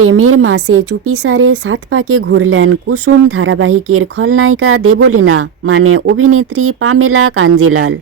প্রেমের মাসে চুপিসারে সাত পাকে ঘুরলেন কুসুম ধারাবাহিকের খলনায়িকা দেবলীনা মানে অভিনেত্রী পামেলা কাঞ্জিলাল।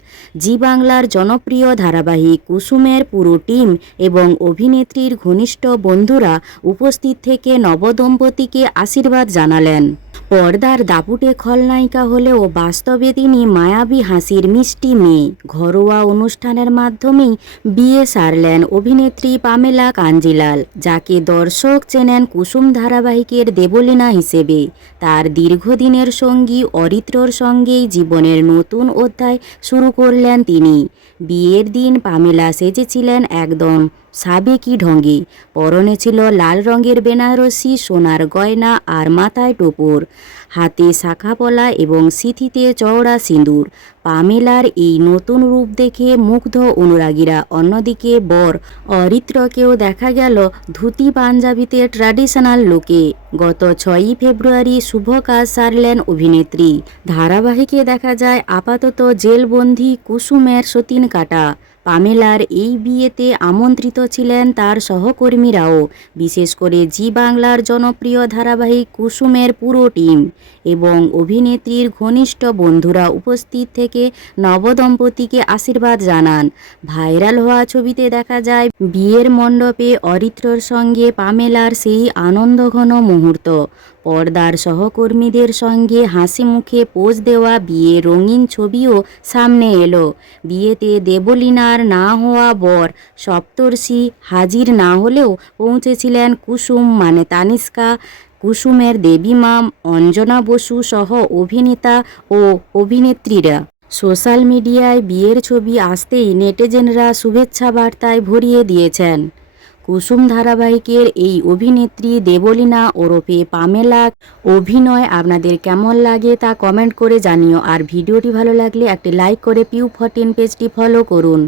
জি বাংলার জনপ্রিয় ধারাবাহিক কুসুমের পুরো টিম এবং অভিনেত্রীর ঘনিষ্ঠ বন্ধুরা উপস্থিত থেকে নবদম্পতিকে আশীর্বাদ জানালেন। পর্দার দাপুটে খলনায়িকা হলেও বাস্তবে তিনি মায়াবী হাসির মিষ্টি মেয়ে। ঘরোয়া অনুষ্ঠানের মাধ্যমেই বিয়ে সারলেন অভিনেত্রী পামেলা কাঞ্জিলাল, যাকে দর্শক চেনেন কুসুম ধারাবাহিকের দেবলীনা হিসেবে। তার দীর্ঘদিনের সঙ্গী অরিত্রর সঙ্গেই জীবনের নতুন অধ্যায় শুরু করলেন তিনি। বিয়ের দিন পামেলা সেজেছিলেন একদম সাবেকি ঢঙে। পরনে ছিল লাল রঙের বেনারসি সোনার গয়না আর মাথায় টোপর, হাতে শাখাপলা এবং সিঁথিতে চওড়া সিঁদুর। পামেলার এই নতুন রূপ দেখে মুগ্ধ অনুরাগীরা। অন্যদিকে বর অরিত্রকেও দেখা গেল ধুতি পাঞ্জাবিতে ট্র্যাডিশনাল লুকে। গত 6ই ফেব্রুয়ারি শুভ কাজ সারলেন অভিনেত্রী। ধারাবাহিকে দেখা যায় আপাতত জেলবন্দি কুসুমের সতীন কাটা। পামেলার এই বিয়েতে আমন্ত্রিত ছিলেন তার সহকর্মীরাও, বিশেষ করে জি বাংলার জনপ্রিয় ধারাবাহিক কুসুমের পুরো টিম এবং অভিনেত্রীর ঘনিষ্ঠ বন্ধুরা উপস্থিত থেকে নবদম্পতিকে আশীর্বাদ জানান। ভাইরাল হওয়া ছবিতে দেখা যায় বিয়ের মণ্ডপে অরিত্রর সঙ্গে পামেলার সেই আনন্দঘন মুহূর্ত। পর্দার সহকর্মীদের সঙ্গে হাসি মুখে পোজ দেওয়া বিয়ের রঙিন ছবিও সামনে এলো। বিয়েতে দেবলীনার না হওয়া বর সপ্তর্ষি হাজির না হলেও পৌঁছেছিলেন কুসুম মানে তানিষ্কা, কুসুমের দেবীমা অঞ্জনা বসু সহ অভিনেতা ও অভিনেত্রীরা। সোশ্যাল মিডিয়ায় বিয়ের ছবি আসতেই নেটিজেনরা শুভেচ্ছা বার্তায় ভরিয়ে দিয়েছেন। কুসুম ধারাবাহিকের এই অভিনেত্রী দেবলীনা ওরফে পামেলা অভিনয় আপনাদের কেমন লাগে তা কমেন্ট করে জানিও। আর ভিডিওটি ভালো লাগলে একটি লাইক করে পিউ 14 পেজটি ফলো করুন।